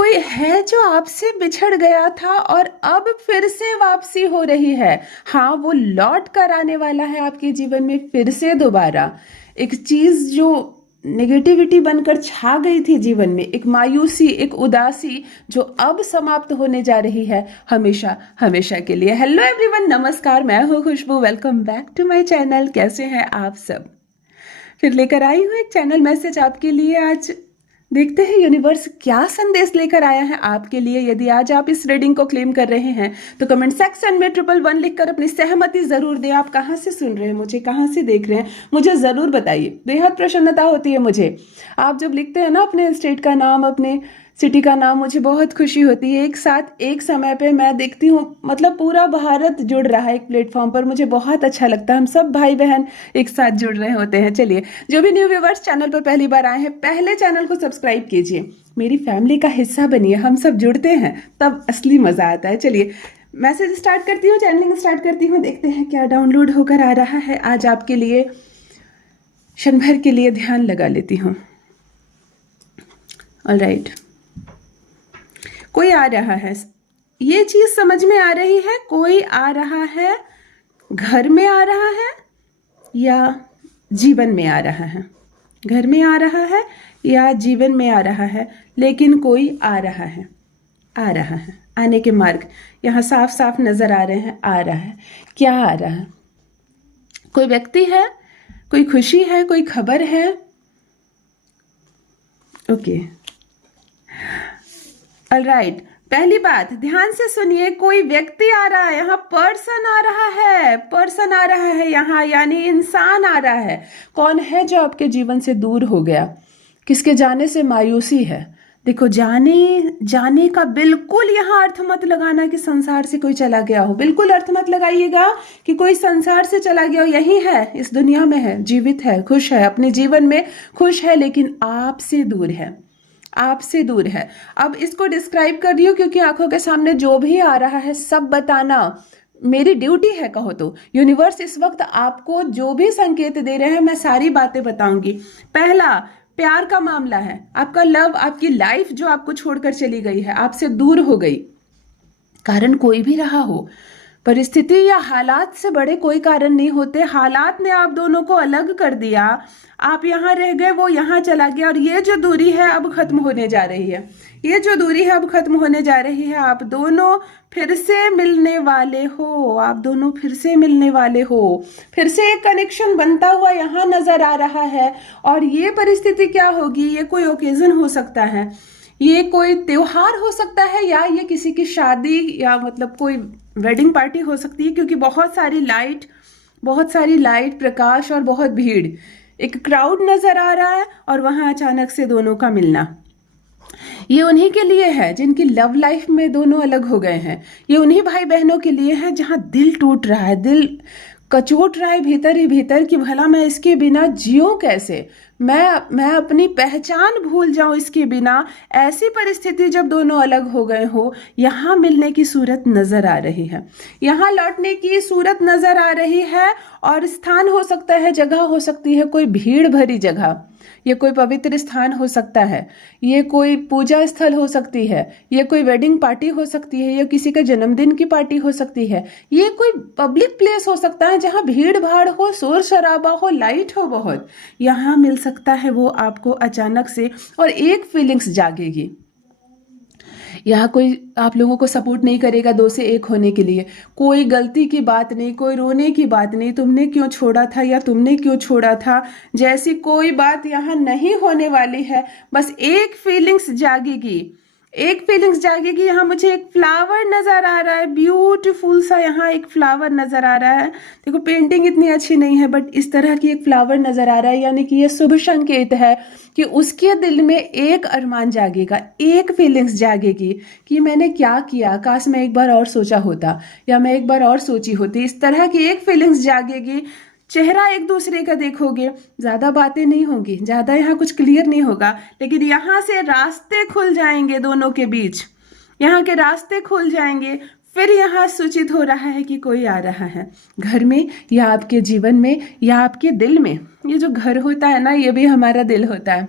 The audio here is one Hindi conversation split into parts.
कोई है जो आपसे बिछड़ गया था और अब फिर से वापसी हो रही है। हाँ, वो लौट कर आने वाला है आपके जीवन में फिर से दोबारा। एक चीज जो नेगेटिविटी बनकर छा गई थी जीवन में, एक मायूसी, एक उदासी जो अब समाप्त होने जा रही है हमेशा हमेशा के लिए। हेलो एवरीवन, नमस्कार, मैं हूँ Khushboo. Welcome back to my channel. कैसे हैं आप सब? फिर लेकर आई हूँ एक चैनल मैसेज आपके लिए। आज देखते हैं यूनिवर्स क्या संदेश लेकर आया है आपके लिए। यदि आज आप इस रीडिंग को क्लेम कर रहे हैं तो कमेंट सेक्शन में 111 लिखकर अपनी सहमति जरूर दें। आप कहाँ से सुन रहे हैं मुझे, कहाँ से देख रहे हैं, मुझे जरूर बताइए। बेहद प्रसन्नता होती है मुझे। आप जब लिखते हैं ना अपने स्टेट का नाम, अपने सिटी का नाम, मुझे बहुत खुशी होती है। एक साथ एक समय पे मैं देखती हूँ, मतलब पूरा भारत जुड़ रहा है एक प्लेटफॉर्म पर। मुझे बहुत अच्छा लगता है, हम सब भाई बहन एक साथ जुड़ रहे होते हैं। चलिए, जो भी न्यू व्यूवर्स चैनल पर पहली बार आए हैं, पहले चैनल को सब्सक्राइब कीजिए, मेरी फैमिली का हिस्सा बनिए। हम सब जुड़ते हैं तब असली मजा आता है। चलिए, मैसेज स्टार्ट करती हूँ, चैनलिंग स्टार्ट करती हूँ। देखते हैं क्या डाउनलोड होकर आ रहा है आज आपके लिए। क्षण भर के लिए ध्यान लगा लेती हूँ। ऑलराइट, कोई आ रहा है, ये चीज समझ में आ रही है। कोई आ रहा है, घर में आ रहा है या जीवन में आ रहा है। घर में आ रहा है या जीवन में आ रहा है, लेकिन कोई आ रहा है। आ रहा है, आने के मार्ग यहाँ साफ साफ नजर आ रहे हैं। आ रहा है, क्या आ रहा है? कोई व्यक्ति है, कोई खुशी है, कोई खबर है। Okay, alright. पहली बात ध्यान से सुनिए, कोई व्यक्ति आ रहा है यहाँ, पर्सन आ रहा है, पर्सन आ रहा है यहाँ, यानी इंसान आ रहा है। कौन है जो आपके जीवन से दूर हो गया? किसके जाने से मायूसी है? देखो, जाने जाने का बिल्कुल यहाँ अर्थ मत लगाना कि संसार से कोई चला गया हो। बिल्कुल अर्थ मत लगाइएगा कि कोई संसार से चला गया हो। यही है, इस दुनिया में है, जीवित है, खुश है, अपने जीवन में खुश है, लेकिन आपसे दूर है, आपसे दूर है। अब इसको डिस्क्राइब कर रही हूँ क्योंकि आंखों के सामने जो भी आ रहा है सब बताना मेरी ड्यूटी है। कहो तो यूनिवर्स इस वक्त आपको जो भी संकेत दे रहे हैं, मैं सारी बातें बताऊंगी। पहला, प्यार का मामला है। आपका लव, आपकी लाइफ जो आपको छोड़कर चली गई है, आपसे दूर हो गई, कारण कोई भी रहा हो, परिस्थिति या हालात से बड़े कोई कारण नहीं होते। हालात ने आप दोनों को अलग कर दिया, आप यहाँ रह गए, वो यहाँ चला गया, और ये जो दूरी है अब खत्म होने जा रही है। ये जो दूरी है अब खत्म होने जा रही है। आप दोनों फिर से मिलने वाले हो, आप दोनों फिर से मिलने वाले हो, फिर से एक कनेक्शन बनता हुआ यहाँ नजर आ रहा है। और ये परिस्थिति क्या होगी? ये कोई ओकेजन हो सकता है, ये कोई त्योहार हो सकता है, या ये किसी की शादी, या मतलब कोई वेडिंग पार्टी हो सकती है, क्योंकि बहुत सारी लाइट, प्रकाश और बहुत भीड़, एक क्राउड नजर आ रहा है, और वहां अचानक से दोनों का मिलना। ये उन्हीं के लिए है जिनकी लव लाइफ में दोनों अलग हो गए हैं। ये उन्हीं भाई बहनों के लिए है जहां दिल टूट रहा है, दिल कचोट रहा है भीतर ही भीतर कि भला मैं इसके बिना जियूं कैसे, मैं अपनी पहचान भूल जाऊं इसके बिना। ऐसी परिस्थिति जब दोनों अलग हो गए हो, यहाँ मिलने की सूरत नजर आ रही है, यहाँ लौटने की सूरत नजर आ रही है। और स्थान हो सकता है, जगह हो सकती है, कोई भीड़ भरी जगह, ये कोई पवित्र स्थान हो सकता है, ये कोई पूजा स्थल हो सकती है, ये कोई वेडिंग पार्टी हो सकती है, ये किसी का जन्मदिन की पार्टी हो सकती है, ये कोई पब्लिक प्लेस हो सकता है जहां भीड़ भाड़ हो, शोर शराबा हो, लाइट हो बहुत। यहाँ मिल सकता है वो आपको अचानक से, और एक फीलिंग्स जागेगी। यहाँ कोई आप लोगों को सपोर्ट नहीं करेगा दो से एक होने के लिए। कोई गलती की बात नहीं, कोई रोने की बात नहीं, तुमने क्यों छोड़ा था या तुमने क्यों छोड़ा था, जैसी कोई बात यहाँ नहीं होने वाली है। बस एक फीलिंग्स जागेगी, एक फीलिंग्स जागेगी। यहाँ मुझे एक फ्लावर नजर आ रहा है, ब्यूटीफुल सा यहाँ एक फ्लावर नजर आ रहा है। देखो, पेंटिंग इतनी अच्छी नहीं है, बट इस तरह की एक फ्लावर नजर आ रहा है, यानी कि ये शुभ संकेत है कि उसके दिल में एक अरमान जागेगा, एक फीलिंग्स जागेगी कि मैंने क्या किया, काश मैं एक बार और सोचा होता, या मैं एक बार और सोची होती। इस तरह की एक फीलिंग्स जागेगी। चेहरा एक दूसरे का देखोगे, ज्यादा बातें नहीं होंगी, ज्यादा यहाँ कुछ क्लियर नहीं होगा, लेकिन यहाँ से रास्ते खुल जाएंगे दोनों के बीच, यहाँ के रास्ते खुल जाएंगे। फिर यहाँ सूचित हो रहा है कि कोई आ रहा है, घर में या आपके जीवन में या आपके दिल में। ये जो घर होता है ना, ये भी हमारा दिल होता है।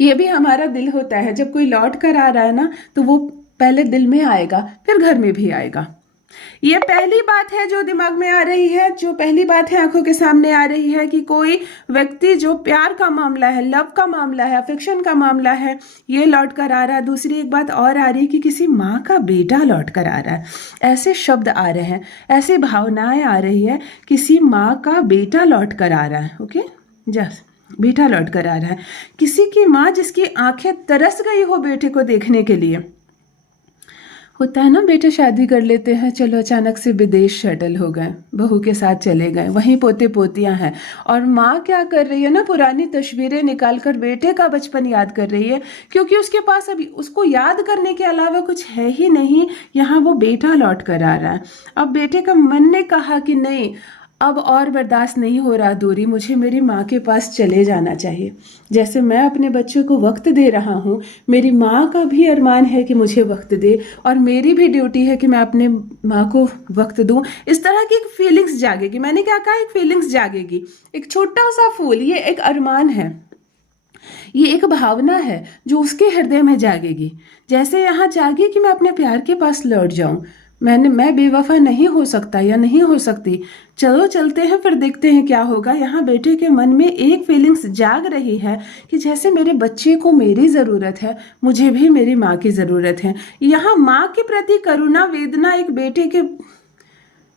ये भी हमारा दिल होता है, जब कोई लौट कर आ रहा है ना तो वो पहले दिल में आएगा फिर घर में भी आएगा। ये पहली बात है जो दिमाग में आ रही है, जो पहली बात है आंखों के सामने आ रही है कि कोई व्यक्ति जो प्यार का मामला है, लव का मामला है, अफेक्शन का मामला है, ये लौट कर आ रहा है। दूसरी एक बात और आ रही है कि किसी माँ का बेटा लौट कर आ रहा है। ऐसे शब्द आ रहे हैं, ऐसी भावनाएं आ रही है, किसी माँ का बेटा लौट कर आ रहा है। ओके, जस्ट बेटा लौट कर आ रहा है, किसी की माँ जिसकी आंखें तरस गई हो बेटे को देखने के लिए। होता है ना, बेटे शादी कर लेते हैं, चलो अचानक से विदेश सेटल हो गए, बहू के साथ चले गए, वहीं पोते पोतियां हैं, और माँ क्या कर रही है ना, पुरानी तस्वीरें निकाल कर बेटे का बचपन याद कर रही है, क्योंकि उसके पास अभी उसको याद करने के अलावा कुछ है ही नहीं। यहाँ वो बेटा लौट कर आ रहा है। अब बेटे का मन ने कहा कि नहीं, अब और बर्दाश्त नहीं हो रहा दूरी, मुझे मेरी माँ के पास चले जाना चाहिए। जैसे मैं अपने बच्चों को वक्त दे रहा हूँ, मेरी माँ का भी अरमान है कि मुझे वक्त दे, और मेरी भी ड्यूटी है कि मैं अपने माँ को वक्त दूँ। इस तरह की एक फीलिंग्स जागेगी। मैंने क्या कहा, एक फीलिंग्स जागेगी। एक छोटा सा फूल, ये एक अरमान है, ये एक भावना है जो उसके हृदय में जागेगी। जैसे यहाँ जागी कि मैं अपने प्यार के पास लौट जाऊं, मैं बेवफा नहीं हो सकता या नहीं हो सकती, चलो चलते हैं फिर देखते हैं क्या होगा। यहाँ बेटे के मन में एक फीलिंग्स जाग रही है कि जैसे मेरे बच्चे को मेरी ज़रूरत है, मुझे भी मेरी माँ की ज़रूरत है। यहाँ माँ के प्रति करुणा वेदना एक बेटे के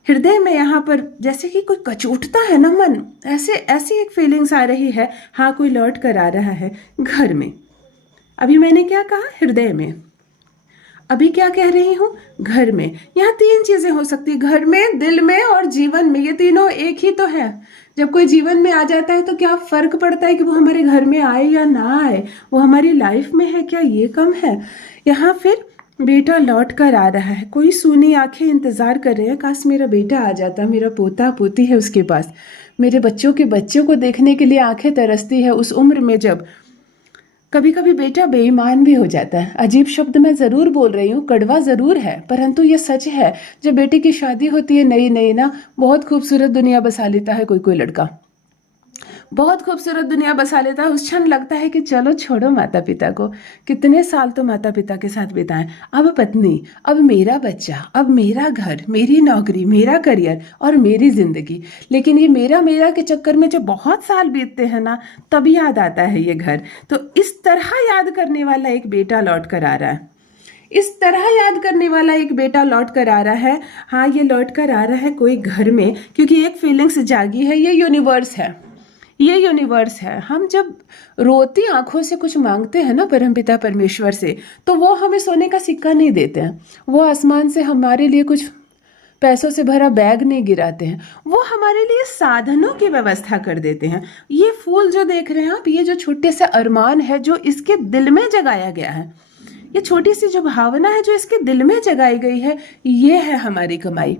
हृदय में यहाँ पर जैसे कि कोई कचोटता है ना मन, ऐसे ऐसी एक फीलिंग्स आ रही है। हाँ, कोई लौट कर आ रहा है घर में। अभी मैंने क्या कहा, हृदय में। अभी क्या कह रही हूँ, घर में। यहाँ तीन चीजें हो सकती, घर में, दिल में और जीवन में। ये तीनों एक ही तो है। जब कोई जीवन में आ जाता है तो क्या फर्क पड़ता है कि वो हमारे घर में आए या ना आए, वो हमारी लाइफ में है क्या, ये कम है। यहाँ फिर बेटा लौट कर आ रहा है, कोई सूनी आंखें इंतजार कर रहे हैं, काश मेरा बेटा आ जाता, मेरा पोता पोती है उसके पास, मेरे बच्चों के बच्चों को देखने के लिए आंखें तरसती है उस उम्र में जब कभी कभी बेटा बेईमान भी हो जाता है। अजीब शब्द मैं ज़रूर बोल रही हूँ, कड़वा ज़रूर है, परंतु ये सच है। जब बेटे की शादी होती है नई नई ना, बहुत खूबसूरत दुनिया बसा लेता है कोई कोई लड़का, बहुत खूबसूरत दुनिया बसा लेता है। उस क्षण लगता है कि चलो छोड़ो माता पिता को, कितने साल तो माता पिता के साथ बिताएं, अब पत्नी, अब मेरा बच्चा, अब मेरा घर, मेरी नौकरी, मेरा करियर और मेरी जिंदगी। लेकिन ये मेरा मेरा के चक्कर में जब बहुत साल बीतते हैं ना, तब याद आता है ये घर। तो इस तरह याद करने वाला एक बेटा लौट कर आ रहा है, इस तरह याद करने वाला एक बेटा लौट कर आ रहा है। हाँ, ये लौट कर आ रहा है कोई घर में, क्योंकि एक फीलिंग्स जागी है। ये यूनिवर्स है, ये यूनिवर्स है। हम जब रोती आंखों से कुछ मांगते हैं ना परमपिता परमेश्वर से, तो वो हमें सोने का सिक्का नहीं देते हैं, वो आसमान से हमारे लिए कुछ पैसों से भरा बैग नहीं गिराते हैं, वो हमारे लिए साधनों की व्यवस्था कर देते हैं। ये फूल जो देख रहे हैं आप, ये जो छोटे से अरमान है जो इसके दिल में जगाया गया है, ये छोटी सी जो भावना है जो इसके दिल में जगाई गई है, ये है हमारी कमाई,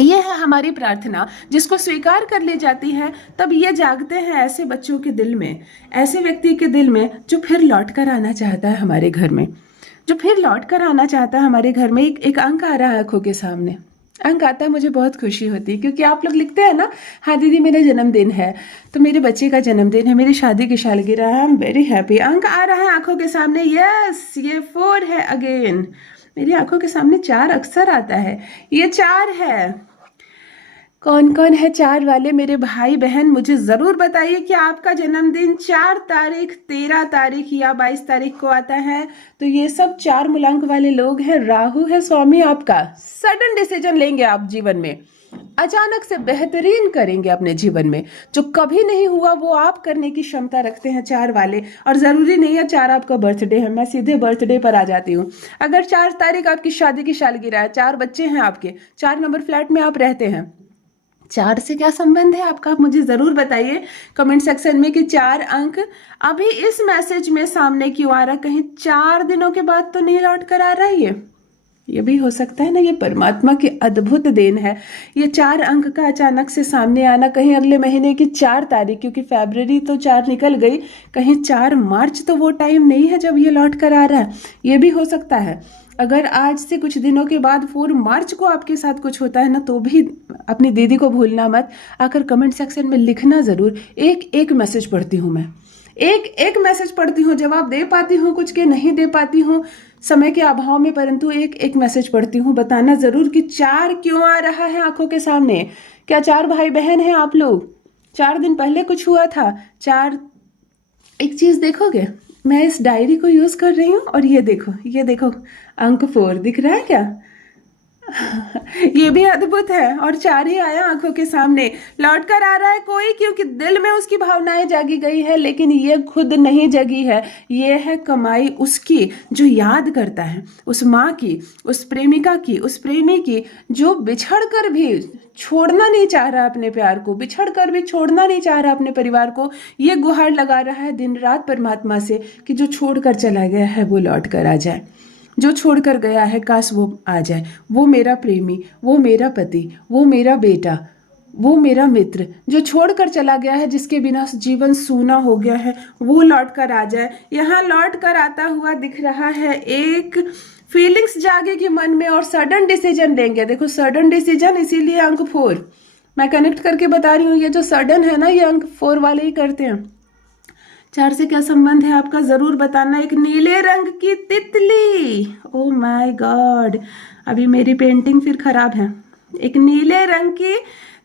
ये है हमारी प्रार्थना, जिसको स्वीकार कर ली जाती है। तब ये जागते हैं ऐसे बच्चों के दिल में, ऐसे व्यक्ति के दिल में जो फिर लौट कर आना चाहता है हमारे घर में, जो फिर लौट कर आना चाहता है हमारे घर में। एक अंक आ रहा है आंखों के सामने, अंक आता है, मुझे बहुत खुशी होती है, क्योंकि आप लोग लिखते हैं ना, हाँ दीदी मेरा जन्मदिन है, तो मेरे बच्चे का जन्मदिन है, मेरी शादी की सालगिरह है, आई एम वेरी हैप्पी। अंक आ रहा है आंखों के सामने, यस, ये 4 है अगेन। मेरी आंखों के सामने 4 अक्सर आता है, ये 4 है। कौन कौन है 4 वाले मेरे भाई बहन, मुझे ज़रूर बताइए कि आपका जन्मदिन 4 तारीख, 13 तारीख या 22 तारीख को आता है। तो ये सब 4 मूलांक वाले लोग हैं। राहु है स्वामी आपका, सडन डिसीजन लेंगे आप जीवन में, अचानक से बेहतरीन करेंगे अपने जीवन में, जो कभी नहीं हुआ वो आप करने की क्षमता रखते हैं 4 वाले। और ज़रूरी नहीं है 4 आपका बर्थडे है, मैं सीधे बर्थडे पर आ जाती हूँ। अगर 4 तारीख आपकी शादी की सालगिरह है, 4 बच्चे हैं आपके, 4 नंबर फ्लैट में आप रहते हैं, 4 से क्या संबंध है आपका, आप मुझे ज़रूर बताइए कमेंट सेक्शन में कि 4 अंक अभी इस मैसेज में सामने क्यों आ रहा, कहीं 4 दिनों के बाद तो नहीं लौट कर आ रहा है। ये भी हो सकता है ना, ये परमात्मा की अद्भुत देन है। ये 4 अंक का अचानक से सामने आना, कहीं अगले महीने की 4 तारीख, क्योंकि फरवरी तो 4 निकल गई, कहीं 4 मार्च तो वो टाइम नहीं है जब ये लौट कर आ रहा है, ये भी हो सकता है। अगर आज से कुछ दिनों के बाद 4 मार्च को आपके साथ कुछ होता है ना, तो भी अपनी दीदी को भूलना मत, आकर कमेंट सेक्शन में लिखना ज़रूर। एक एक मैसेज पढ़ती हूँ मैं, एक एक मैसेज पढ़ती हूँ, जवाब दे पाती हूँ कुछ के नहीं दे पाती हूँ समय के अभाव में, परंतु एक एक मैसेज पढ़ती हूँ। बताना जरूर कि 4 क्यों आ रहा है आंखों के सामने। क्या 4 भाई बहन हैं आप लोग? 4 दिन पहले कुछ हुआ था। 4 एक चीज देखोगे, मैं इस डायरी को यूज कर रही हूँ और ये देखो अंक 4 दिख रहा है क्या? ये भी अद्भुत है। और 4 ही आया आंखों के सामने। लौट कर आ रहा है कोई, क्योंकि दिल में उसकी भावनाएं जागी गई है, लेकिन ये खुद नहीं जगी है। ये है कमाई उसकी जो याद करता है उस माँ की, उस प्रेमिका की, उस प्रेमी की, जो बिछड़ कर भी छोड़ना नहीं चाह रहा अपने प्यार को, बिछड़ कर भी छोड़ना नहीं चाह रहा अपने परिवार को। ये गुहार लगा रहा है दिन रात परमात्मा से कि जो छोड़ कर चला गया है वो लौट कर आ जाए, जो छोड़कर गया है काश वो आ जाए। वो मेरा प्रेमी, वो मेरा पति, वो मेरा बेटा, वो मेरा मित्र जो छोड़कर चला गया है, जिसके बिना जीवन सूना हो गया है, वो लौट कर आ जाए। यहाँ लौट कर आता हुआ दिख रहा है। एक फीलिंग्स जागेगी मन में और सडन डिसीजन लेंगे। देखो सडन डिसीजन, इसीलिए अंक 4 मैं कनेक्ट करके बता रही हूँ। ये जो सडन है ना, ये अंक 4 वाले ही करते हैं। 4 से क्या संबंध है आपका, जरूर बताना। एक नीले रंग की तितली, ओ माय गॉड, अभी मेरी पेंटिंग फिर खराब है। एक नीले रंग की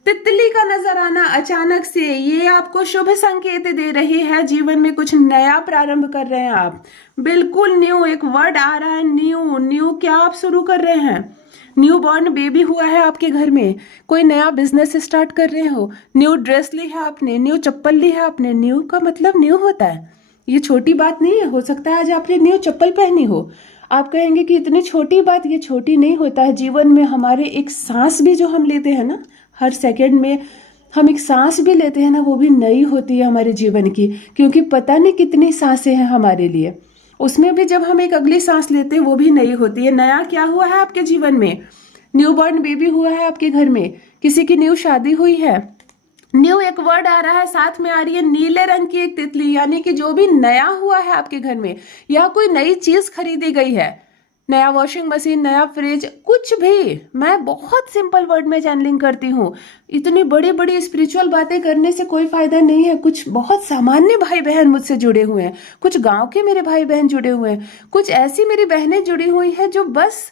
तितली का नजर आना अचानक से, ये आपको शुभ संकेत दे रही है। जीवन में कुछ नया प्रारंभ कर रहे हैं आप, बिल्कुल न्यू। एक वर्ड आ रहा है न्यू। न्यू क्या आप शुरू कर रहे हैं? न्यू बॉर्न बेबी हुआ है आपके घर में, कोई नया बिजनेस स्टार्ट कर रहे हो, न्यू ड्रेस ली है आपने, न्यू चप्पल ली है आपने। न्यू का मतलब न्यू होता है, ये छोटी बात नहीं है। हो सकता है आज आपने न्यू चप्पल पहनी हो। आप कहेंगे कि इतनी छोटी बात, ये छोटी नहीं होता है। जीवन में हमारे एक सांस भी जो हम लेते हैं ना, हर सेकंड में हम एक सांस भी लेते हैं ना, वो भी नई होती है हमारे जीवन की, क्योंकि पता नहीं कितनी सांसें हैं हमारे लिए। उसमें भी जब हम एक अगली सांस लेते हैं वो भी नई होती है। नया क्या हुआ है आपके जीवन में? न्यू बॉर्न बेबी हुआ है आपके घर में, किसी की न्यू शादी हुई है। न्यू एक वर्ड आ रहा है, साथ में आ रही है नीले रंग की एक तितली, यानी कि जो भी नया हुआ है आपके घर में, या कोई नई चीज खरीदी गई है, नया वॉशिंग मशीन, नया फ्रिज, कुछ भी। मैं बहुत सिंपल वर्ड में चैनलिंग करती हूँ। इतनी बड़ी बड़ी स्पिरिचुअल बातें करने से कोई फायदा नहीं है। कुछ बहुत सामान्य भाई बहन मुझसे जुड़े हुए हैं, कुछ गांव के मेरे भाई बहन जुड़े हुए हैं, कुछ ऐसी मेरी बहनें जुड़ी हुई हैं जो बस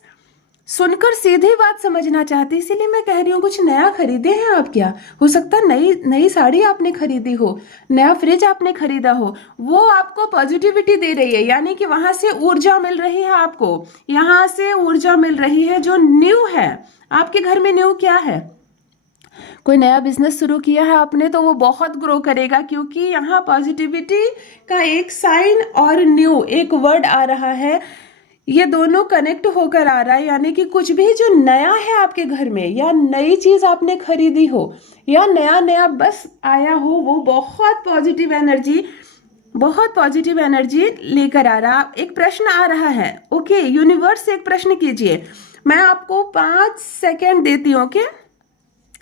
सुनकर सीधी बात समझना चाहती। इसीलिए मैं कह रही हूँ कुछ नया खरीदे हैं आप क्या? हो सकता है नई नई साड़ी आपने खरीदी हो, नया फ्रिज आपने खरीदा हो, वो आपको पॉजिटिविटी दे रही है, यानी कि वहां से ऊर्जा मिल रही है आपको, यहाँ से ऊर्जा मिल रही है जो न्यू है। आपके घर में न्यू क्या है? कोई नया बिजनेस शुरू किया है आपने, तो वो बहुत ग्रो करेगा, क्योंकि यहाँ पॉजिटिविटी का एक साइन और न्यू एक वर्ड आ रहा है। ये दोनों कनेक्ट होकर आ रहा है, यानी कि कुछ भी जो नया है आपके घर में, या नई चीज आपने खरीदी हो, या नया नया बस आया हो, वो बहुत पॉजिटिव एनर्जी लेकर आ रहा। एक प्रश्न आ रहा है, ओके यूनिवर्स से एक प्रश्न कीजिए। मैं आपको 5 सेकेंड देती हूँ, ओके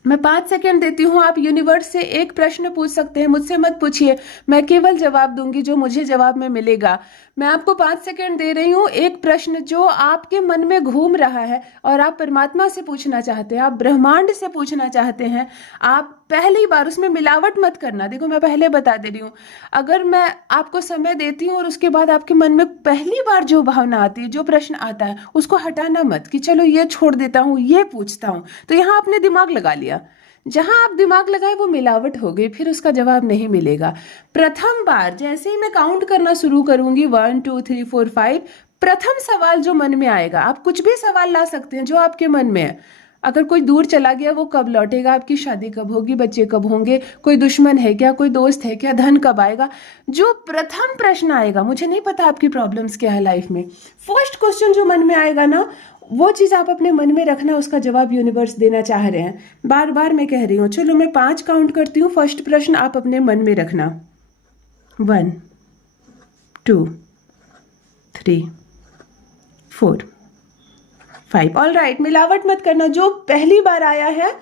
मैं 5 सेकेंड देती हूँ। आप यूनिवर्स से एक प्रश्न पूछ सकते हैं, मुझसे मत पूछिए, मैं केवल जवाब दूंगी जो मुझे जवाब में मिलेगा। मैं आपको 5 सेकेंड दे रही हूँ। एक प्रश्न जो आपके मन में घूम रहा है और आप परमात्मा से पूछना चाहते हैं, आप ब्रह्मांड से पूछना चाहते हैं। आप पहली बार, उसमें मिलावट मत करना। देखो मैं पहले बता दे रही हूँ, अगर मैं आपको समय देती हूँ और उसके बाद आपके मन में पहली बार जो भावना आती है, जो प्रश्न आता है, उसको हटाना मत कि चलो ये छोड़ देता हूँ, ये पूछता हूँ। तो यहाँ आपने दिमाग लगा लिया, जहां आप दिमाग लगाए वो मिलावट हो गई, फिर उसका जवाब नहीं मिलेगा। प्रथम बार जैसे ही मैं काउंट करना शुरू करूंगी, 1 2 3 4 5, प्रथम सवाल जो मन में आएगा, आप कुछ भी सवाल ला सकते हैं जो आपके मन में है। अगर कोई दूर चला गया, वो कब लौटेगा, आपकी शादी कब होगी, बच्चे कब होंगे, कोई दुश्मन है क्या, कोई दोस्त है क्या, धन कब आएगा, जो प्रथम प्रश्न आएगा, मुझे नहीं पता आपकी प्रॉब्लम्स क्या है लाइफ में, फर्स्ट क्वेश्चन जो मन में आएगा ना, वो चीज आप अपने मन में रखना, उसका जवाब यूनिवर्स देना चाह रहे हैं। बार बार मैं कह रही हूँ, चलो मैं 5 काउंट करती हूँ, फर्स्ट प्रश्न आप अपने मन में रखना। 1 2 3 4 5। ऑल राइट, मिलावट मत करना, जो पहली बार आया है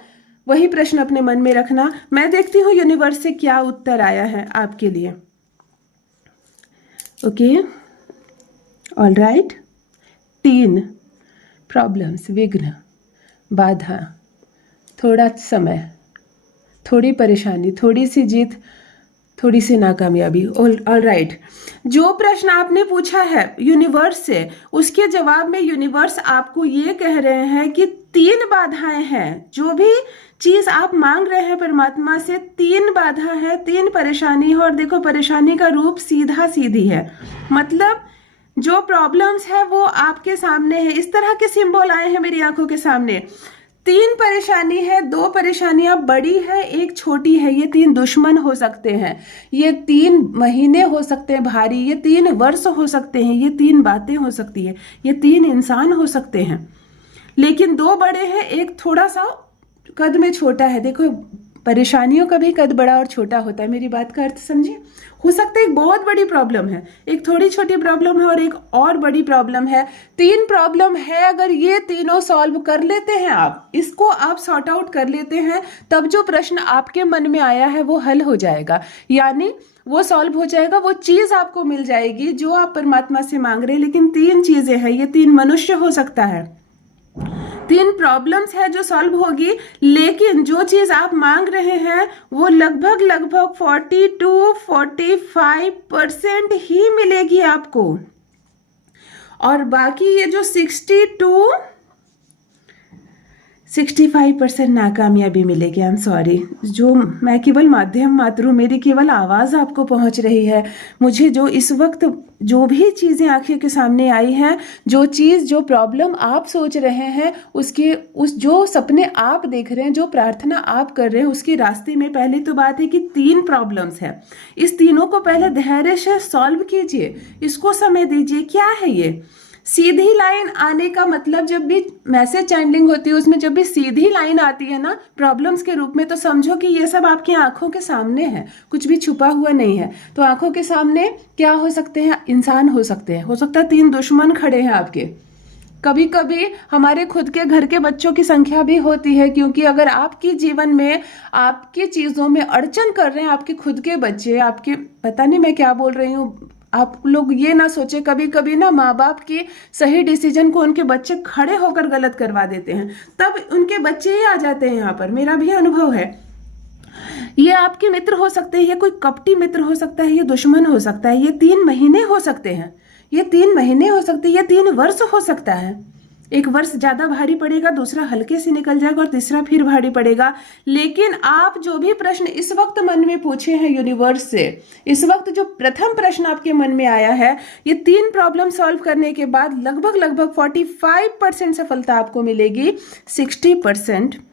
वही प्रश्न अपने मन में रखना। मैं देखती हूँ यूनिवर्स से क्या उत्तर आया है आपके लिए। Okay, all right. 3 प्रॉब्लम्स, विघ्न, बाधा, थोड़ा समय, थोड़ी परेशानी, थोड़ी सी जीत, थोड़ी सी नाकामयाबी। ऑल राइट, जो प्रश्न आपने पूछा है यूनिवर्स से, उसके जवाब में यूनिवर्स आपको ये कह रहे हैं कि 3 बाधाएं हैं। जो भी चीज आप मांग रहे हैं परमात्मा से, 3 बाधा है, 3 परेशानी है। और देखो, परेशानी का रूप सीधा सीधी है, मतलब जो प्रॉब्लम्स है वो आपके सामने है। इस तरह के सिंबल आए हैं मेरी आंखों के सामने। 3 परेशानी है, 2 परेशानियां बड़ी है, एक छोटी है। ये 3 दुश्मन हो सकते हैं, ये 3 महीने हो सकते हैं भारी, ये 3 वर्ष हो सकते हैं, ये 3 बातें हो सकती है, ये 3 इंसान हो सकते हैं। लेकिन 2 बड़े हैं, एक थोड़ा सा कद में छोटा है। देखो, परेशानियों का भी कद बड़ा और छोटा होता है। मेरी बात का अर्थ समझिए। हो सकता है एक बहुत बड़ी प्रॉब्लम है, एक थोड़ी छोटी प्रॉब्लम है और एक और बड़ी प्रॉब्लम है। 3 प्रॉब्लम है, अगर ये तीनों सॉल्व कर लेते हैं आप, इसको आप सॉर्ट आउट कर लेते हैं, तब जो प्रश्न आपके मन में आया है वो हल हो जाएगा, यानी वो सॉल्व हो जाएगा, वो चीज आपको मिल जाएगी जो आप परमात्मा से मांग रहे हैं। लेकिन 3 चीजें हैं, ये 3 मनुष्य हो सकता है, 3 प्रॉब्लम्स है जो सॉल्व होगी। लेकिन जो चीज आप मांग रहे हैं वो लगभग 40 to 45% ही मिलेगी आपको, और बाकी ये जो 60 to 65% नाकामयाबी मिलेगी। आई एम सॉरी, जो मैं केवल माध्यम मात्र हूँ, मेरी केवल आवाज़ आपको पहुँच रही है। मुझे जो इस वक्त जो भी चीज़ें आंखों के सामने आई हैं, जो चीज़, जो प्रॉब्लम आप सोच रहे हैं, उस जो सपने आप देख रहे हैं, जो प्रार्थना आप कर रहे हैं, उसके रास्ते में पहली तो बात है कि 3 प्रॉब्लम्स है। इस तीनों को पहले धैर्य से सॉल्व कीजिए, इसको समय दीजिए। क्या है ये? सीधी लाइन आने का मतलब, जब भी मैसेज चैनलिंग होती है उसमें जब भी सीधी लाइन आती है ना प्रॉब्लम्स के रूप में, तो समझो कि ये सब आपकी आंखों के सामने है, कुछ भी छुपा हुआ नहीं है। तो आंखों के सामने क्या हो सकते हैं? इंसान हो सकते हैं, हो सकता है 3 दुश्मन खड़े हैं आपके। कभी कभी हमारे खुद के घर के बच्चों की संख्या भी होती है, क्योंकि अगर आपके जीवन में, आपकी चीज़ों में अड़चन कर रहे हैं आपके खुद के बच्चे, आपके, पता नहीं मैं क्या बोल रही हूँ, आप लोग ये ना सोचे, कभी कभी ना माँ बाप की सही डिसीजन को उनके बच्चे खड़े होकर गलत करवा देते हैं, तब उनके बच्चे ही आ जाते हैं यहाँ पर। मेरा भी अनुभव है। ये आपके मित्र हो सकते हैं, ये कोई कपटी मित्र हो सकता है, ये दुश्मन हो सकता है, ये 3 महीने हो सकते हैं, ये 3 महीने हो सकते हैं, ये 3 वर्ष हो सकता है। एक वर्ष ज्यादा भारी पड़ेगा, दूसरा हल्के से निकल जाएगा और तीसरा फिर भारी पड़ेगा। लेकिन आप जो भी प्रश्न इस वक्त मन में पूछे हैं यूनिवर्स से, इस वक्त जो प्रथम प्रश्न आपके मन में आया है, ये 3 प्रॉब्लम सॉल्व करने के बाद लगभग 45% सफलता आपको मिलेगी। 60%,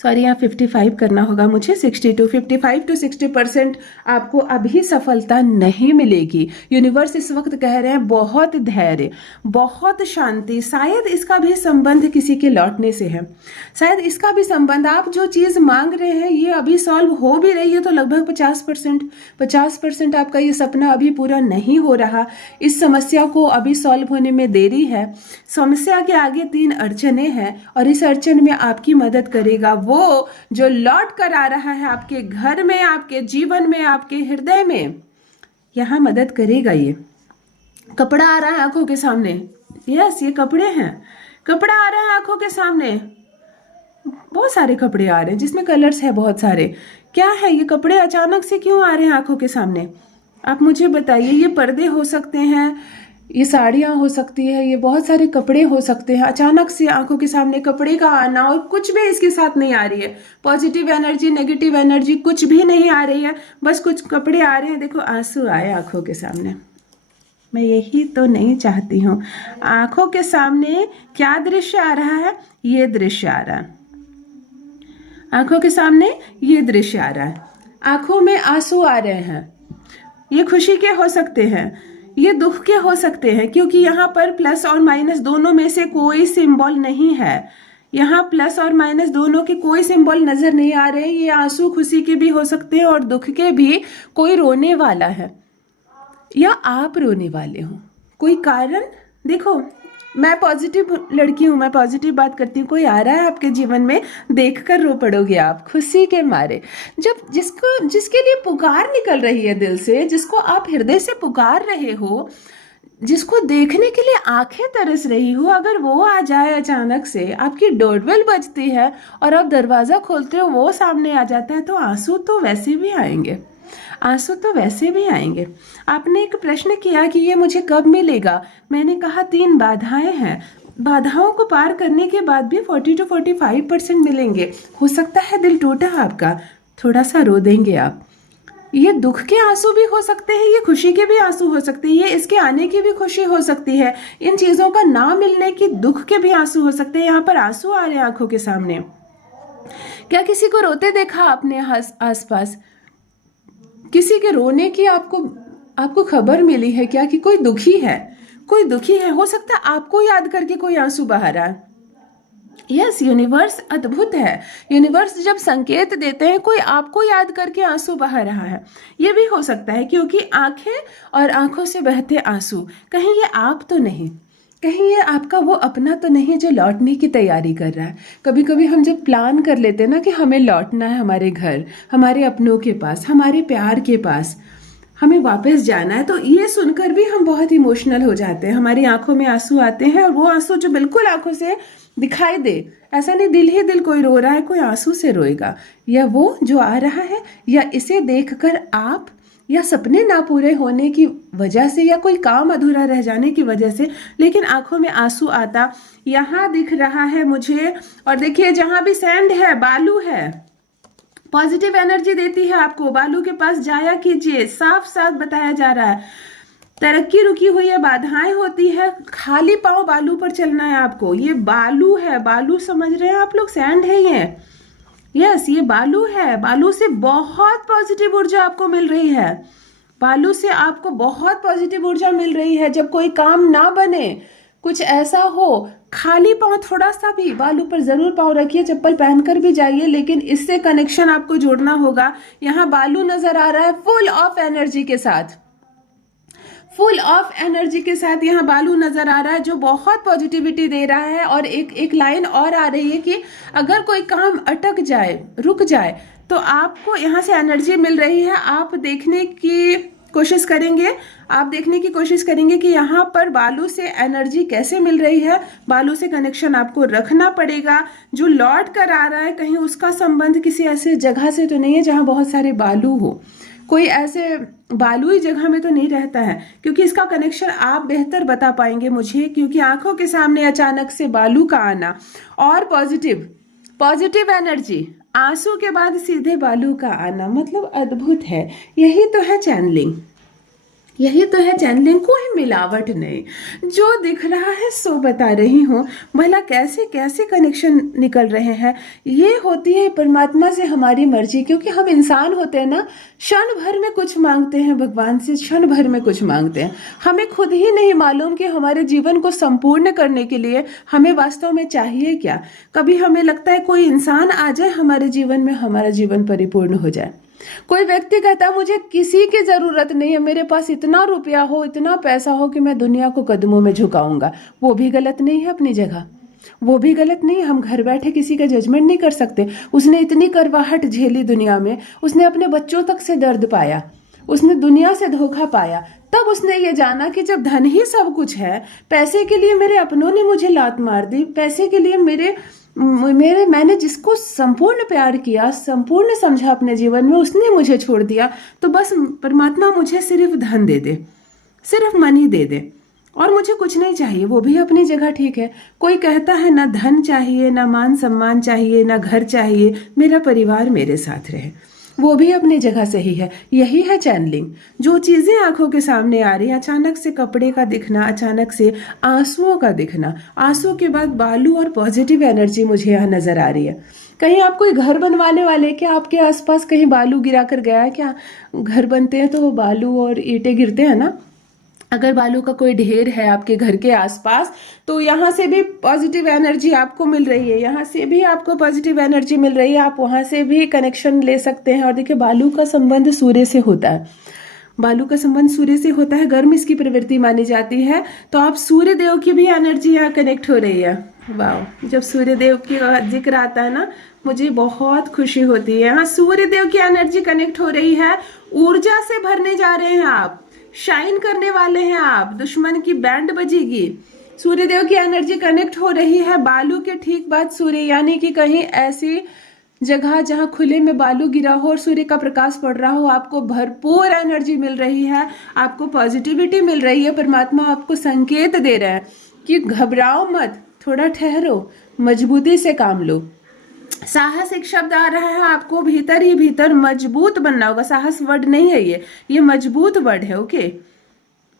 सॉरी यहाँ 55 करना होगा मुझे, 55 to 60% आपको अभी सफलता नहीं मिलेगी। यूनिवर्स इस वक्त कह रहे हैं बहुत धैर्य, बहुत शांति। शायद इसका भी संबंध किसी के लौटने से है, शायद इसका भी संबंध, आप जो चीज़ मांग रहे हैं ये अभी सॉल्व हो भी रही है तो लगभग 50% आपका ये सपना अभी पूरा नहीं हो रहा। इस समस्या को अभी सॉल्व होने में देरी है। समस्या के आगे 3 अड़चने हैं और इस अड़चन में आपकी मदद करेगा वो जो लौट कर आ रहा है आपके घर में, आपके जीवन में, आपके हृदय में। यहां मदद करेगा। ये कपड़ा आ रहा है आंखों के सामने, यस ये कपड़े हैं, कपड़ा आ रहा है आंखों के सामने, बहुत सारे कपड़े आ रहे हैं जिसमें कलर्स है बहुत सारे। क्या है ये कपड़े अचानक से क्यों आ रहे हैं आंखों के सामने? आप मुझे बताइए। ये पर्दे हो सकते हैं, ये साड़ियाँ हो सकती है, ये बहुत सारे कपड़े हो सकते हैं। अचानक से आंखों के सामने कपड़े का आना, और कुछ भी इसके साथ नहीं आ रही है, पॉजिटिव एनर्जी, नेगेटिव एनर्जी कुछ भी नहीं आ रही है, बस कुछ कपड़े आ रहे हैं। देखो आंसू आए आंखों के सामने। मैं यही तो नहीं चाहती हूँ। आंखों के सामने क्या दृश्य आ रहा है? ये दृश्य आ रहा है आंखों के सामने, ये दृश्य आ रहा है। आंखों में आंसू आ रहे हैं। ये खुशी के हो सकते हैं, ये दुख के हो सकते हैं, क्योंकि यहाँ पर प्लस और माइनस दोनों में से कोई सिंबल नहीं है। यहाँ प्लस और माइनस दोनों के कोई सिंबल नजर नहीं आ रहे। ये आंसू खुशी के भी हो सकते हैं और दुख के भी। कोई रोने वाला है या आप रोने वाले हो, कोई कारण। देखो मैं पॉजिटिव लड़की हूँ, मैं पॉजिटिव बात करती हूँ। कोई आ रहा है आपके जीवन में, देखकर रो पड़ोगे आप खुशी के मारे। जब जिसके लिए पुकार निकल रही है दिल से, जिसको आप हृदय से पुकार रहे हो, जिसको देखने के लिए आंखें तरस रही हो, अगर वो आ जाए अचानक से, आपकी डोरबेल बजती है और आप दरवाज़ा खोलते हो, वो सामने आ जाता है, तो आंसू तो वैसे भी आएंगे। आंसू तो वैसे भी आएंगे। आपने एक प्रश्न किया कि ये मुझे कब मिलेगा। मैंने कहा 3 बाधाएं हैं, बाधाओं को पार करने के बाद भी 40 to 45% मिलेंगे। हो सकता है दिल टूटा आपका, थोड़ा सा रो देंगे आप। ये दुख के आंसू भी हो सकते हैं, ये खुशी के भी आंसू हो सकते हैं, ये इसके आने की भी खुशी हो सकती है, इन चीजों का ना मिलने की दुख के भी आंसू हो सकते हैं। यहाँ पर आंसू आ रहे हैं आंखों के सामने। क्या किसी को रोते देखा आपने आसपास? किसी के रोने की आपको खबर मिली है क्या कि कोई दुखी है? कोई दुखी है, हो सकता है आपको याद करके कोई आंसू बहा रहा है। यस, यूनिवर्स अद्भुत है। यूनिवर्स जब संकेत देते हैं कोई आपको याद करके आंसू बहा रहा है। ये भी हो सकता है क्योंकि आंखें और आंखों से बहते आंसू, कहीं ये आप तो नहीं, कहीं ये आपका वो अपना तो नहीं जो लौटने की तैयारी कर रहा है। कभी कभी हम जब प्लान कर लेते हैं ना कि हमें लौटना है हमारे घर, हमारे अपनों के पास, हमारे प्यार के पास, हमें वापस जाना है, तो ये सुनकर भी हम बहुत इमोशनल हो जाते हैं, हमारी आंखों में आंसू आते हैं। और वो आंसू जो बिल्कुल आंखों से दिखाई दे, ऐसा नहीं दिल ही दिल कोई रो रहा है, कोई आंसू से रोएगा, या वो जो आ रहा है, या इसे देखकर आप, या सपने ना पूरे होने की वजह से, या कोई काम अधूरा रह जाने की वजह से, लेकिन आंखों में आंसू आता यहाँ दिख रहा है मुझे। और देखिए जहां भी सैंड है, बालू है, पॉजिटिव एनर्जी देती है आपको। बालू के पास जाया कीजिए, साफ साफ बताया जा रहा है। तरक्की रुकी हुई है, बाधाएं होती है, खाली पांव बालू पर चलना है आपको। ये बालू है, बालू समझ रहे हैं आप लोग, सैंड है ये। यस, ये बालू है। बालू से बहुत पॉजिटिव ऊर्जा आपको मिल रही है। बालू से आपको बहुत पॉजिटिव ऊर्जा मिल रही है। जब कोई काम ना बने, कुछ ऐसा हो, खाली पांव थोड़ा सा भी बालू पर जरूर पांव रखिए, चप्पल पहनकर भी जाइए, लेकिन इससे कनेक्शन आपको जोड़ना होगा। यहाँ बालू नजर आ रहा है फुल ऑफ एनर्जी के साथ, फुल ऑफ एनर्जी के साथ यहाँ बालू नजर आ रहा है जो बहुत पॉजिटिविटी दे रहा है। और एक लाइन और आ रही है कि अगर कोई काम अटक जाए, रुक जाए, तो आपको यहाँ से एनर्जी मिल रही है। आप देखने की कोशिश करेंगे, आप देखने की कोशिश करेंगे कि यहाँ पर बालू से एनर्जी कैसे मिल रही है। बालू से कनेक्शन आपको रखना पड़ेगा। जो लौट कर आ रहा है, कहीं उसका संबंध किसी ऐसे जगह से तो नहीं है जहाँ बहुत सारे बालू हो, कोई ऐसे बालुई जगह में तो नहीं रहता है, क्योंकि इसका कनेक्शन आप बेहतर बता पाएंगे मुझे, क्योंकि आंखों के सामने अचानक से बालू का आना और पॉजिटिव एनर्जी, आंसू के बाद सीधे बालू का आना, मतलब अद्भुत है। यही तो है चैनलिंग, यही तो है चैनलिंग, कोई मिलावट नहीं। जो दिख रहा है सो बता रही हूँ। भला कैसे कैसे कनेक्शन निकल रहे हैं। ये होती है परमात्मा से हमारी मर्जी, क्योंकि हम इंसान होते हैं ना, क्षण भर में कुछ मांगते हैं भगवान से, क्षण भर में कुछ मांगते हैं। हमें खुद ही नहीं मालूम कि हमारे जीवन को संपूर्ण करने के लिए हमें वास्तव में चाहिए क्या। कभी हमें लगता है कोई इंसान आ जाए हमारे जीवन में, हमारा जीवन परिपूर्ण हो जाए। कोई व्यक्ति कहता है मुझे किसी की जरूरत नहीं है, मेरे पास इतना रुपया हो, इतना पैसा हो कि मैं दुनिया को कदमों में झुकाऊंगा। वो भी गलत नहीं है अपनी जगह, वो भी गलत नहीं है। हम घर बैठे किसी का जजमेंट नहीं कर सकते। उसने इतनी करवाहट झेली दुनिया में, उसने अपने बच्चों तक से दर्द पाया, उसने दुनिया से धोखा पाया, तब उसने ये जाना कि जब धन ही सब कुछ है, पैसे के लिए मेरे अपनों ने मुझे लात मार दी, पैसे के लिए मैंने जिसको संपूर्ण प्यार किया, संपूर्ण समझा अपने जीवन में, उसने मुझे छोड़ दिया। तो बस परमात्मा मुझे सिर्फ धन दे दे, सिर्फ मनी दे दे, और मुझे कुछ नहीं चाहिए। वो भी अपनी जगह ठीक है। कोई कहता है ना धन चाहिए, ना मान सम्मान चाहिए, ना घर चाहिए, मेरा परिवार मेरे साथ रहे, वो भी अपनी जगह सही है। यही है चैनलिंग। जो चीजें आंखों के सामने आ रही हैं, अचानक से कपड़े का दिखना, अचानक से आंसुओं का दिखना, आंसू के बाद बालू और पॉजिटिव एनर्जी मुझे यहाँ नजर आ रही है। कहीं आप कोई घर बनवाने वाले, क्या आपके आसपास कहीं बालू गिरा कर गया है क्या? घर बनते हैं तो वो बालू और ईंटें गिरते हैं ना। अगर बालू का कोई ढेर है आपके घर के आसपास, तो यहाँ से भी पॉजिटिव एनर्जी आपको मिल रही है, यहाँ से भी आपको पॉजिटिव एनर्जी मिल रही है, आप वहाँ से भी कनेक्शन ले सकते हैं। और देखिए बालू का संबंध सूर्य से होता है, बालू का संबंध सूर्य से होता है, गर्म इसकी प्रवृत्ति मानी जाती है। तो आप सूर्य देव की भी एनर्जी यहाँ कनेक्ट हो रही है। वाह, जब सूर्य देव की जिक्र आता है ना, मुझे बहुत खुशी होती है। यहाँ सूर्य देव की एनर्जी कनेक्ट हो रही है, ऊर्जा से भरने जा रहे हैं आप, शाइन करने वाले हैं आप, दुश्मन की बैंड बजेगी। सूर्यदेव की एनर्जी कनेक्ट हो रही है बालू के ठीक बाद सूर्य, यानी कि कहीं ऐसी जगह जहाँ खुले में बालू गिरा हो और सूर्य का प्रकाश पड़ रहा हो, आपको भरपूर एनर्जी मिल रही है, आपको पॉजिटिविटी मिल रही है। परमात्मा आपको संकेत दे रहा है कि घबराओ मत, थोड़ा ठहरो, मजबूती से काम लो। साहस एक शब्द आ रहा है, आपको भीतर ही भीतर मजबूत बनना होगा। साहस वर्ड नहीं है ये मजबूत वर्ड है।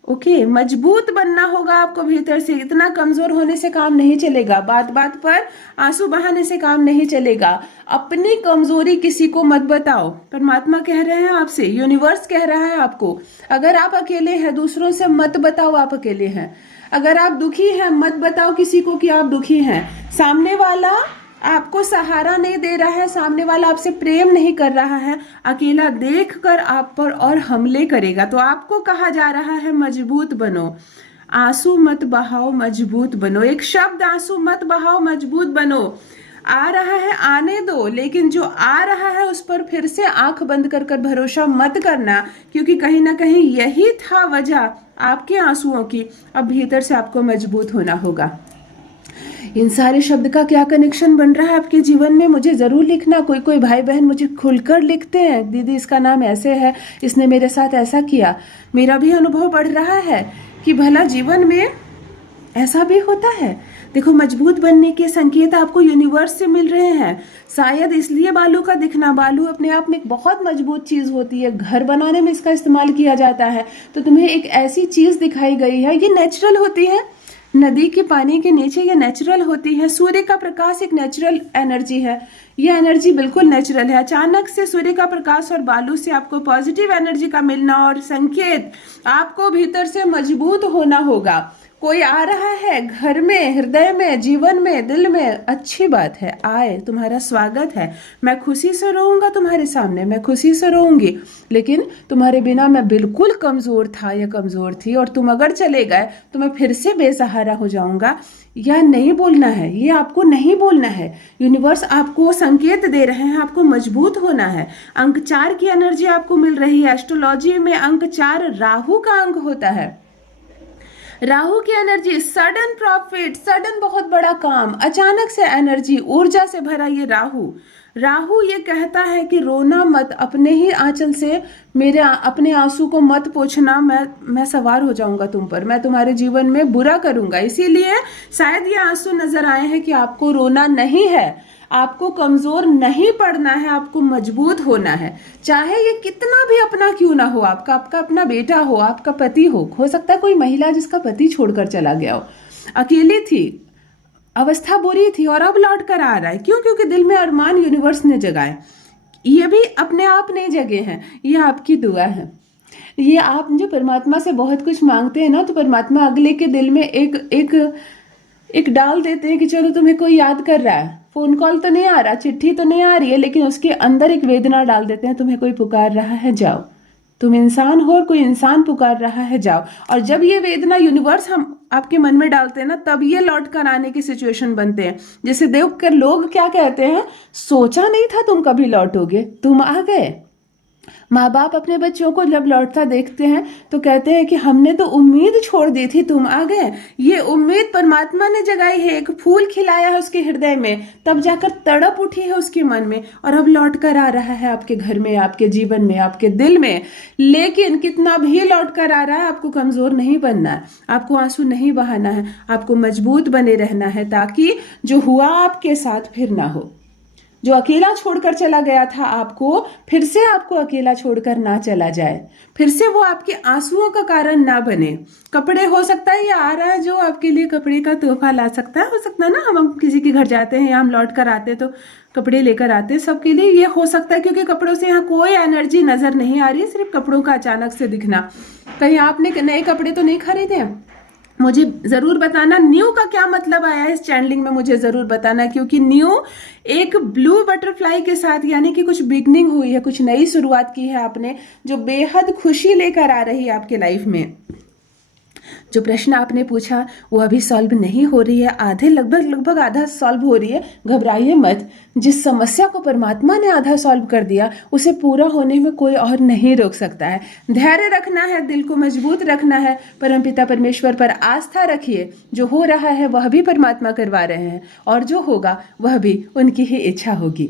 ओके, मजबूत बनना होगा आपको भीतर से। इतना कमजोर होने से काम नहीं चलेगा, बात बात पर आंसू बहाने से काम नहीं चलेगा। अपनी कमजोरी किसी को मत बताओ। परमात्मा कह रहे हैं आपसे, यूनिवर्स कह रहा है आपको, अगर आप अकेले हैं दूसरों से मत बताओ आप अकेले हैं। अगर आप दुखी हैं मत बताओ किसी को कि आप दुखी हैं। सामने वाला आपको सहारा नहीं दे रहा है, सामने वाला आपसे प्रेम नहीं कर रहा है, अकेला देखकर आप पर और हमले करेगा। तो आपको कहा जा रहा है मजबूत बनो, आंसू मत बहाओ, मजबूत बनो। एक शब्द, आंसू मत बहाओ, मजबूत बनो। आ रहा है आने दो, लेकिन जो आ रहा है उस पर फिर से आंख बंद कर कर भरोसा मत करना, क्योंकि कहीं ना कहीं यही था वजह आपके आंसुओं की। अब भीतर से आपको मजबूत होना होगा। इन सारे शब्द का क्या कनेक्शन बन रहा है आपके जीवन में, मुझे ज़रूर लिखना। कोई कोई भाई बहन मुझे खुलकर लिखते हैं, दीदी इसका नाम ऐसे है, इसने मेरे साथ ऐसा किया। मेरा भी अनुभव बढ़ रहा है कि भला जीवन में ऐसा भी होता है। देखो, मजबूत बनने के संकेत आपको यूनिवर्स से मिल रहे हैं। शायद इसलिए बालू का दिखना, बालू अपने आप में एक बहुत मजबूत चीज़ होती है, घर बनाने में इसका इस्तेमाल किया जाता है। तो तुम्हें एक ऐसी चीज़ दिखाई गई है, ये नेचुरल होती है, नदी के पानी के नीचे ये नेचुरल होती है। सूर्य का प्रकाश एक नेचुरल एनर्जी है, ये एनर्जी बिल्कुल नेचुरल है। अचानक से सूर्य का प्रकाश और बालू से आपको पॉजिटिव एनर्जी का मिलना और संकेत, आपको भीतर से मजबूत होना होगा। कोई आ रहा है घर में, हृदय में, जीवन में, दिल में, अच्छी बात है, आए, तुम्हारा स्वागत है। मैं खुशी से रहूंगा तुम्हारे सामने, मैं खुशी से रहूंगी, लेकिन तुम्हारे बिना मैं बिल्कुल कमजोर था या कमजोर थी, और तुम अगर चले गए तो मैं फिर से बेसहारा हो जाऊंगा। यह नहीं बोलना है, ये आपको नहीं बोलना है। यूनिवर्स आपको संकेत दे रहे हैं, आपको मजबूत होना है। अंक 4 की एनर्जी आपको मिल रही है। एस्ट्रोलॉजी में अंक 4 राहु का अंक होता है। राहु की एनर्जी सडन प्रॉफिट, सडन बहुत बड़ा काम, अचानक से एनर्जी, ऊर्जा से भरा ये राहु ये कहता है कि रोना मत, अपने ही आंचल से मेरे अपने आंसू को मत पोंछना, मैं सवार हो जाऊंगा तुम पर, मैं तुम्हारे जीवन में बुरा करूंगा। इसीलिए शायद ये आंसू नजर आए हैं कि आपको रोना नहीं है, आपको कमजोर नहीं पड़ना है, आपको मजबूत होना है। चाहे ये कितना भी अपना क्यों ना हो, आपका अपना बेटा हो, आपका पति हो सकता है कोई महिला जिसका पति छोड़कर चला गया हो, अकेली थी, अवस्था बुरी थी और अब लौट कर आ रहा है। क्यों? क्योंकि दिल में अरमान यूनिवर्स ने जगाए। ये भी अपने आप नहीं जगे हैं, ये आपकी दुआ है। ये आप जो परमात्मा से बहुत कुछ मांगते हैं ना, तो परमात्मा अगले के दिल में एक डाल देते हैं कि चलो तुम्हें कोई याद कर रहा है, फोन कॉल तो नहीं आ रहा, चिट्ठी तो नहीं आ रही है, लेकिन उसके अंदर एक वेदना डाल देते हैं, तुम्हें कोई पुकार रहा है, जाओ। तुम इंसान हो और कोई इंसान पुकार रहा है, जाओ। और जब ये वेदना यूनिवर्स हम आपके मन में डालते हैं ना, तब ये लौट कर आने की सिचुएशन बनते हैं। जैसे देख कर लोग क्या कहते हैं, सोचा नहीं था तुम कभी लौटोगे, तुम आ गए। माँ बाप अपने बच्चों को जब लौटता देखते हैं तो कहते हैं कि हमने तो उम्मीद छोड़ दी थी, तुम आ गए। ये उम्मीद परमात्मा ने जगाई है, एक फूल खिलाया है उसके हृदय में, तब जाकर तड़प उठी है उसके मन में, और अब लौट कर आ रहा है आपके घर में, आपके जीवन में, आपके दिल में। लेकिन कितना भी लौट कर आ रहा है, आपको कमजोर नहीं बनना है, आपको आंसू नहीं बहाना है, आपको मजबूत बने रहना है, ताकि जो हुआ आपके साथ फिर ना हो। जो अकेला छोड़कर चला गया था आपको, फिर से आपको अकेला छोड़कर ना चला जाए, फिर से वो आपके आंसुओं का कारण ना बने। कपड़े हो सकता है ये आ रहा है जो आपके लिए कपड़े का तोहफा ला सकता है, हो सकता है ना, हम किसी के घर जाते हैं या हम लौट कर आते हैं तो कपड़े लेकर आते हैं, सबके लिए ये हो सकता है, क्योंकि कपड़ों से यहाँ कोई एनर्जी नजर नहीं आ रही है, सिर्फ कपड़ों का अचानक से दिखना। कहीं आपने नए कपड़े तो नहीं खरीदे? मुझे ज़रूर बताना न्यू का क्या मतलब आया है इस चैनलिंग में, मुझे ज़रूर बताना, क्योंकि न्यू एक ब्लू बटरफ्लाई के साथ, यानी कि कुछ बिगनिंग हुई है, कुछ नई शुरुआत की है आपने, जो बेहद खुशी लेकर आ रही है आपके लाइफ में। जो प्रश्न आपने पूछा वो अभी सॉल्व नहीं हो रही है, आधे लगभग आधा सॉल्व हो रही है, घबराइए मत। जिस समस्या को परमात्मा ने आधा सॉल्व कर दिया, उसे पूरा होने में कोई और नहीं रोक सकता है। धैर्य रखना है, दिल को मजबूत रखना है, परमपिता परमेश्वर पर आस्था रखिए। जो हो रहा है वह भी परमात्मा करवा रहे हैं, और जो होगा वह भी उनकी ही इच्छा होगी।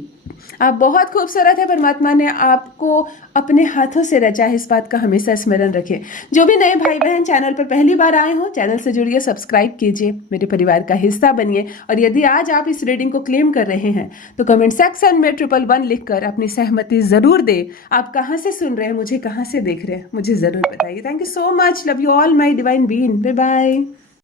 आप बहुत खूबसूरत है। परमात्मा ने आपको अपने हाथों से रचा है, इस बात का हमेशा स्मरण रखें। जो भी नए भाई बहन चैनल पर पहली बार आए हो, चैनल से जुड़िए, सब्सक्राइब कीजिए, मेरे परिवार का हिस्सा बनिए। और यदि आज आप इस रीडिंग को क्लेम कर रहे हैं तो कमेंट सेक्शन में 111 लिखकर अपनी सहमति जरूर दे। आप कहाँ से सुन रहे हैं, मुझे कहाँ से देख रहे हैं, मुझे जरूर बताइए। Thank you so much. Love you all my divine being. Bye bye.